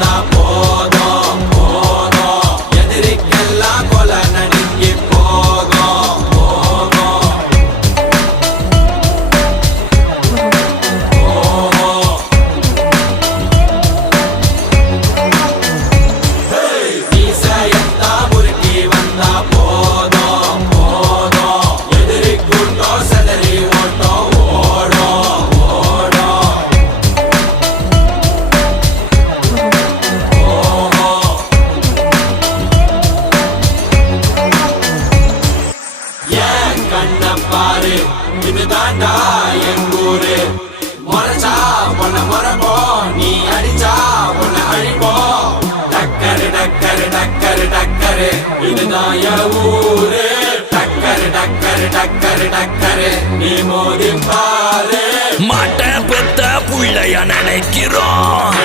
வந்தா போதும் போதும் எதிரிக்கெல்லாம் கொலை நடுங்கி போகும் போகும் மீசையத்தா முறுக்கி வந்தா போதும் போதும் எதிரி கூட்டம் செதறி ஓட்டம் ஓடும் ஓடும் ஏன் கண்ண பாரு இதுதாண்டா எங்கூரு முறைச்சா உன்னை முறைப்போம் நீ அடிச்சா உன்னை அழிப்போம் டக்கரு டக்கரு டக்கரு டக்கரு இதுதான் என் ஊரு டக்கரு டக்கரு டக்கரு டக்கரு நீ மோதி பாரு மாட்ட பெத்த புள்ளைய நினைக்கிறோம்